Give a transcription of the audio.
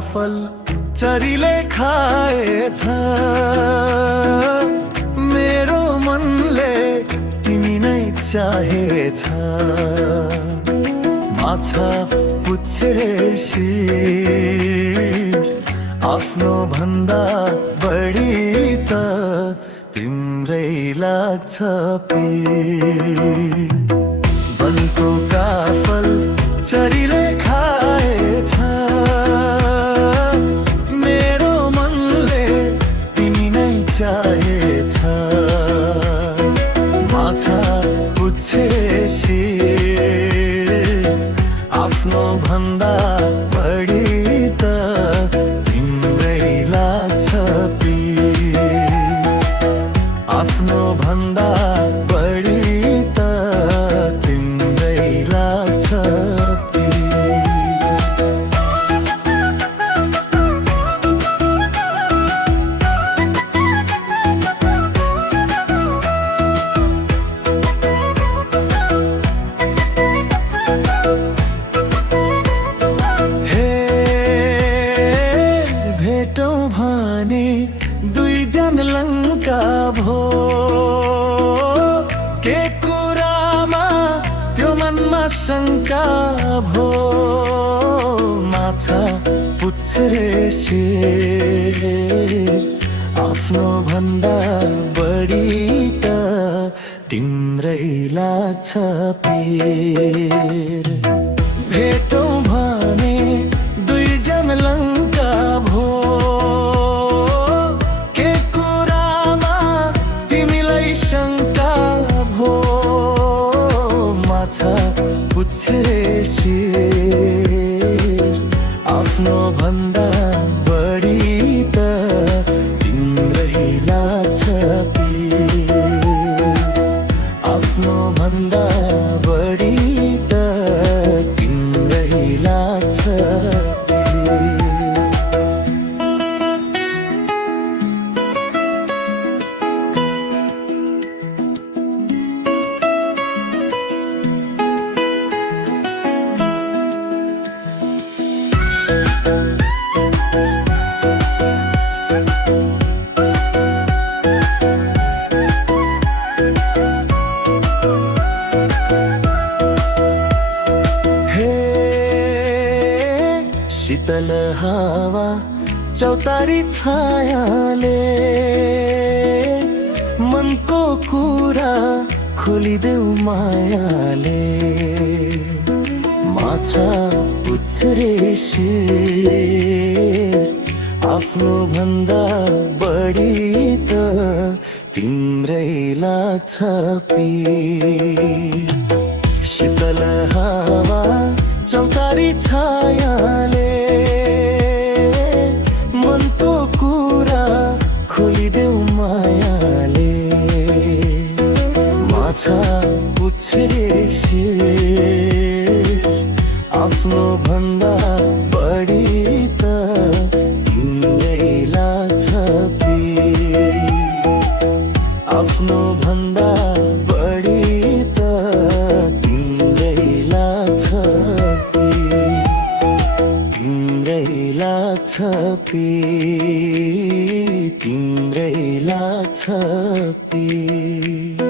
फल चरीले खाएछ। मेरो मनले तिमी नै चाहेछ। माछा पुच्छरे शिर आफ्नो भन्दा बढी त तिम्रै लाग्छ पिर। वनको काफल चरीले खाएछ। मेरो मनले तिमी नै चाहेछ। माछा पुच्छे शिर आफ्नो भन्दा बढी त तिम्रै लाग्छ पिर। आफ्नो भन्दा बढी त तिम्रै लाग्छ पिर। भेटौँ भने दुईजन लङ्का भो। के कुरामा त्यो मनमा शङ्का भो। माछा पुच्छरे शिर आफ्नो भन्दा बढी त तिम्रै लाग्छ पिर। भेटौँ भने दुईजन लङ्का भो। के कुरामा तिमीलाई शङ्का भो। माछा पुच्छरे शिर आफ्नो भन्दा बढी त तिम्रै लाग्छ पिर। आफ्नो भन्दा बढी त तिम्रै लाग्छ पिर। शीतल हावा चौतारी छायाले मनको कुरा खोलिदेऊ मायाले। माछा पुच्छरे शिर आफ्नो भन्दा बढी त तिम्रै लाग्छ पिर। शीतल हावा चौतारी छायाले मनको कुरा खोलिदेऊ मायाले। माछा पुच्छरे शिर आफ्नो भन्दा बढी त तिम्रै लाग्छ पिर। आफ्नो भन्दा बढी त तिम्रै लाग्छ पिर। तिम्रै लाग्छ पिर। तिम्रै लाग्छ पिर।